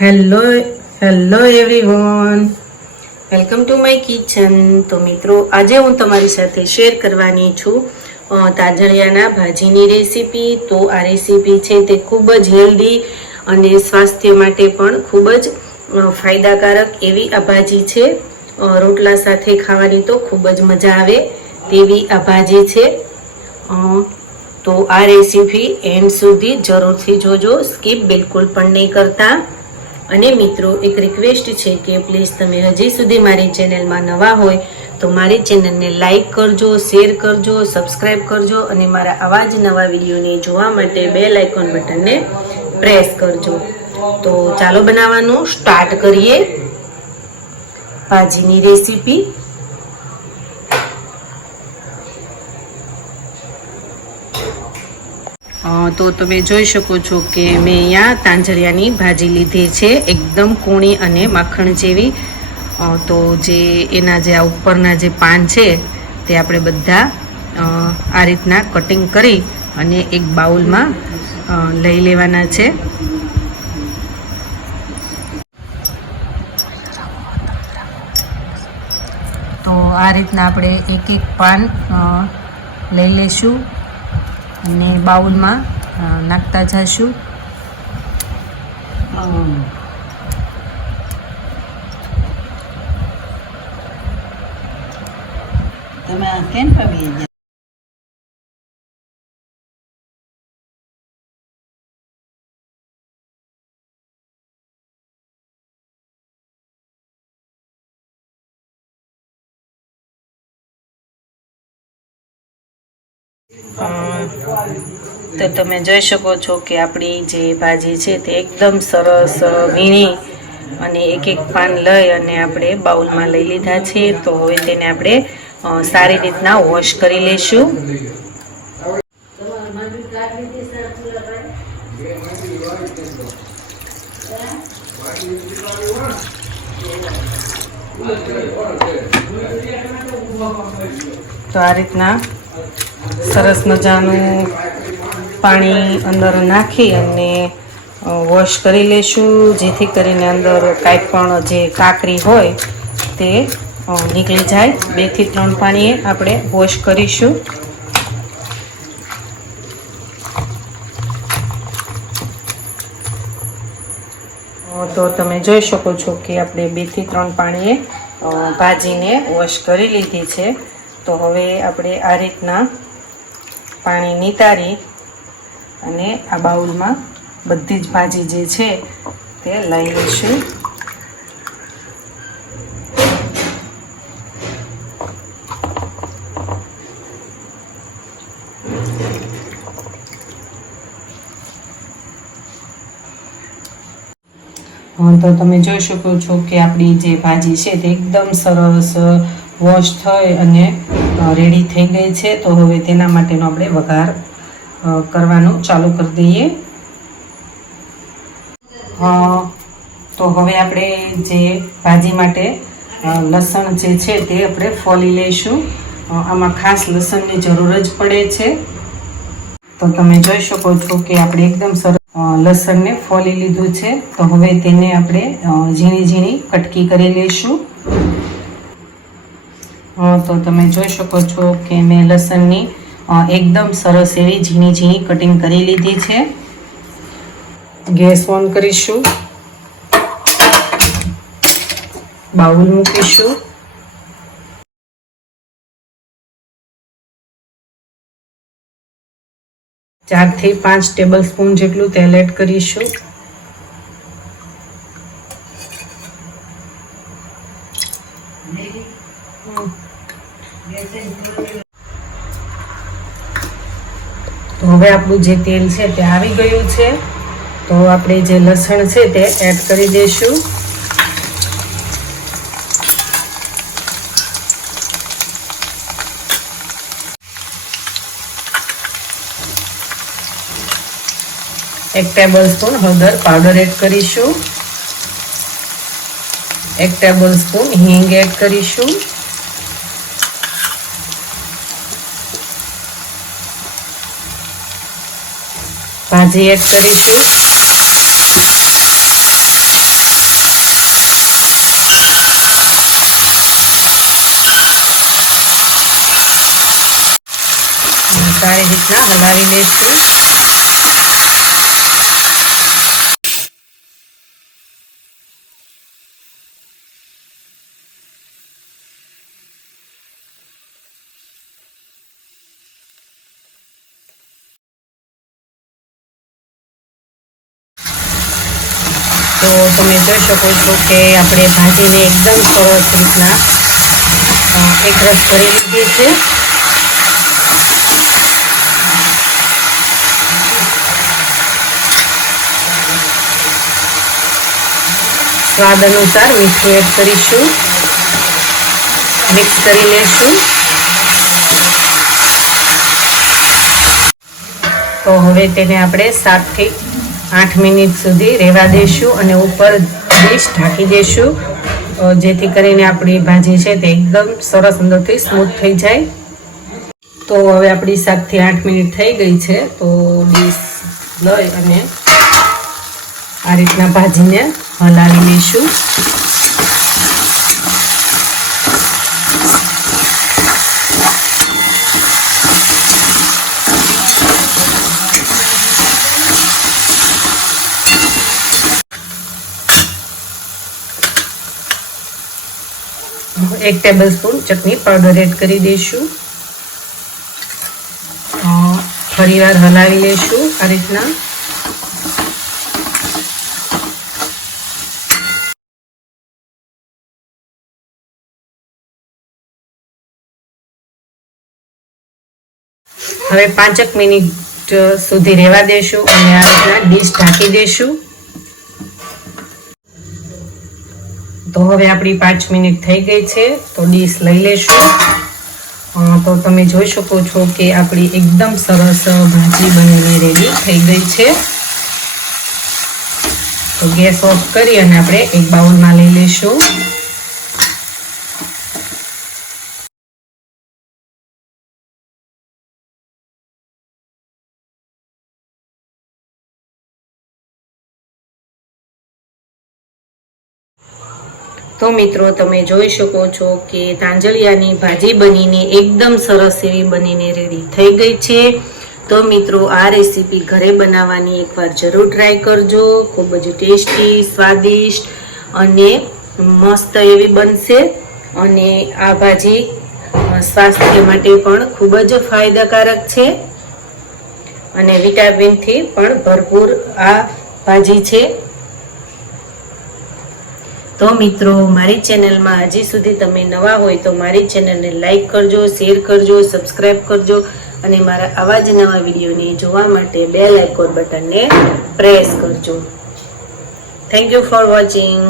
Hello hello everyone, welcome to my kitchen. તો મિત્રો, આજે હું તમારી સાથે શેર કરવાની છું તાંજળિયાના ભાજીની રેસીપી. તો આ રેસીપી છે તે ખૂબ જ હેલ્ધી અને સ્વાસ્થ્ય માટે પણ ખૂબ જ ફાયદાકારક એવી આ ભાજી છે. રોટલા સાથે ખાવાની તો ખૂબ જ મજા આવે તેવી આ ભાજી છે. તો આ રેસીપી એન્ડ સુધી જરૂરથી જોજો, સ્કીપ બિલકુલ પણ નહીં કરતા. અને મિત્રો, એક રિક્વેસ્ટ છે કે પ્લીઝ તમે હજી સુધી મારી ચેનલમાં નવા હોય તો મારી ચેનલને લાઈક કરજો, શેર કરજો, સબસ્ક્રાઈબ કરજો અને મારા આવા જ નવા વિડીયોને જોવા માટે બેલ આઇકોન બટનને પ્રેસ કરજો. તો ચાલો બનાવવાનું સ્ટાર્ટ કરીએ ભાજીની રેસીપી. તો તમે જોઈ શકો છો કે મેં અહીંયા તાંજળિયાની ભાજી લીધી છે, એકદમ કૂણી અને માખણ જેવી. તો જે એના જે આ ઉપરના જે પાન છે તે આપણે બધા આ રીતના કટિંગ કરી અને એક બાઉલમાં લઈ લેવાના છે. તો આ રીતના આપણે એક એક પાન લઈ લઈશું અને બાઉલમાં નાખતા જઈશું. તમે કેમ પાવી તો તમે જોઈ શકો છો કે આપણી જે ભાજી છે તે એકદમ સરસ વીણી અને એક એક પાન લઈ અને આપણે બાઉલમાં લઈ લીધા છે. તો હવે તેને આપણે સારી રીતના વોશ કરી લઈશું. તો આ રીતના સરસ મજાનું પાણી અંદર નાખી અને વોશ કરી લઈશું, જેથી કરીને અંદર કાંઈ પણ જે કાકરી હોય તે નીકળી જાય. 2 થી 3 પાણીએ આપણે વોશ કરીશું. તો તમે જોઈ શકો છો કે આપણે 2 થી 3 પાણીએ ભાજીને વોશ કરી લીધી છે. તો હવે આપણે આ રીતના પાણી નિતારી અને આ બાઉલમાં બધી જ ભાજી જે છે તે લઈ લઈશું. તો તમે જોઈ શકો છો કે આપણી જે ભાજી છે તે એકદમ સરસ વોશ થઈ અને રેડી થઈ ગઈ છે. તો હવે તેના માટેનો આપણે વઘાર કરવાનું ચાલુ કરી દઈએ. તો હવે આપણે જે ભાજી માટે લસણ જે છે તે આપણે ફોલી લઈશું. આમાં ખાસ લસણની જરૂર જ પડે છે. તો તમે જોઈ શકો છો કે આપણે એકદમ સરસ લસણને ફોલી લીધું છે. તો હવે તેને આપણે ઝીણી ઝીણી કટકી કરી લઈશું. તો તમે જોઈ શકો છો કે મેં લસણની એકદમ સરસ એવી ઝીણી ઝીણી કટિંગ કરી લીધી છે. ગેસ ઓન કરીશું, બાઉલ મૂકીશું. ચાર થી 5 ટેબલ સ્પૂન જેટલું તેલ એડ કરીશું. તો હવે આપણું જે તેલ છે તે આવી ગયું છે. તો આપણે જે લસણ છે તે એડ કરી દઈશું. એક ટેબલ સ્પૂન હળદર પાવડર એડ કરીશું. 1 ટેબલ સ્પૂન હિંગ એડ કરીશું. ભાજી એડ કરીશું. સારી રીતના હલાવી લઈશું. તો તમે જોઈ શકો છો કે આપણે ભાજીને એકદમ સરસ રીતના એકરસ કરી લીધી છે. સ્વાદ અનુસાર મીઠું એડ કરીશું. મિક્સ કરી લેશું. તો હવે તેને આપણે 7 થી 8 મિનિટ સુધી રહેવા દઈશું અને ઉપર ડીશ ઢાંકી દઈશું, જેથી કરીને આપણી ભાજી છે તે એકદમ સરસ અંદરથી સ્મૂથ થઈ જાય. તો હવે આપણી 7 થી 8 મિનિટ થઈ ગઈ છે. તો ડીશ લઈ અને આ રીતના ભાજીને હલાવી લઈશું. એક ટેબલ સ્પૂન ચટણી પાવડર એડ કરી દઈશું. ફરીવાર હલાવી લઈશું આ રીતના. હવે 5 મિનિટ સુધી રહેવા દેશું અને આ રીતના ડીશ ઢાંકી દેશું. તો હવે આપણી 5 મિનિટ થઈ ગઈ છે. તો ડીશ લઈ લેશું. તો તમે જોઈ શકો છો કે આપણી એકદમ સરસ ભાજી બનીને રેડી થઈ ગઈ છે. તો ગેસ ઓફ કરી અને આપણે એક બાઉલમાં લઈ લઈશું. તો મિત્રો તમે જોઈ શકો છો કે તાંજળિયાની ભાજી બનીને એકદમ સરસ એવી બનીને રેડી થઈ ગઈ છે. તો મિત્રો આ રેસીપી ઘરે બનાવવાની એકવાર જરૂર ટ્રાય કરજો. ખૂબ જ ટેસ્ટી, સ્વાદિષ્ટ અને મસ્ત એવી બનશે. અને આ ભાજી સ્વાસ્થ્ય માટે પણ ખૂબ જ ફાયદાકારક છે અને વિટામિનથી પણ ભરપૂર આ ભાજી છે. તો મિત્રો મારી ચેનલમાં હજી સુધી તમે નવા હોય તો મારી ચેનલને લાઈક કરજો, શેર કરજો, સબસ્ક્રાઈબ કરજો અને મારા આવા જ નવા વિડીયોને જોવા માટે બેલ આઇકોન બટનને પ્રેસ કરજો. Thank you for watching.